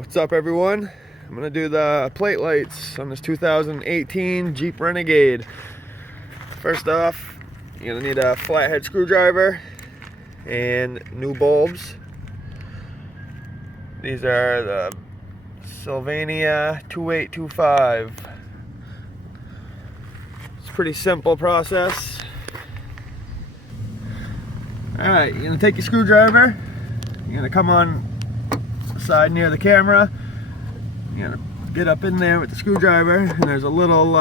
What's up, everyone? I'm gonna do the plate lights on this 2018 Jeep Renegade. First off, you're gonna need a flathead screwdriver and new bulbs. These are the Sylvania 2825. It's a pretty simple process. Alright, you're gonna take your screwdriver, you're gonna come on the side near the camera, you're gonna get up in there with the screwdriver, and there's a little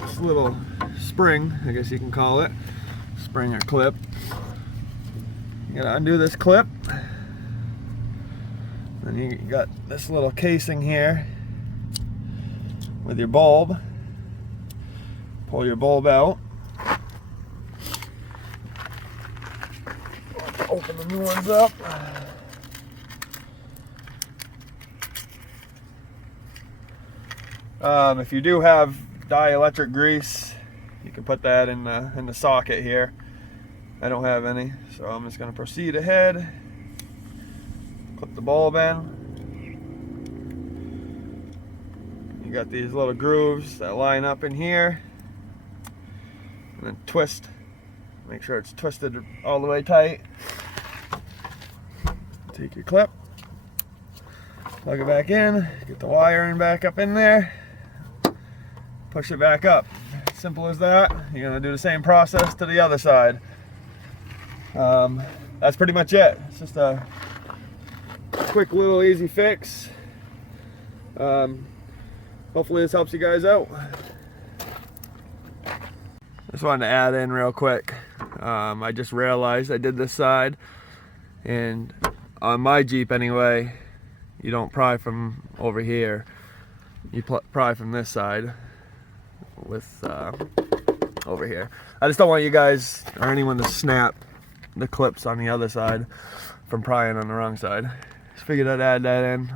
this little spring, I guess you can call it, spring or clip. You're gonna undo this clip, then you got this little casing here with your bulb. Pull your bulb out. Open the new ones up. If you do have dielectric grease, you can put that in the socket here. I don't have any, so I'm just going to proceed ahead. Clip the bulb in. You got these little grooves that line up in here, and then twist. Make sure it's twisted all the way tight. Take your clip, plug it back in, get the wiring back up in there, push it back up. Simple as that. You're gonna do the same process to the other side. That's pretty much it. It's just a quick little easy fix. Hopefully this helps you guys out. Just wanted to add in real quick. I just realized I did this side, and on my Jeep anyway, you don't pry from over here. You pry from this side with over here. I just don't want you guys or anyone to snap the clips on the other side from prying on the wrong side. Just figured I'd add that in.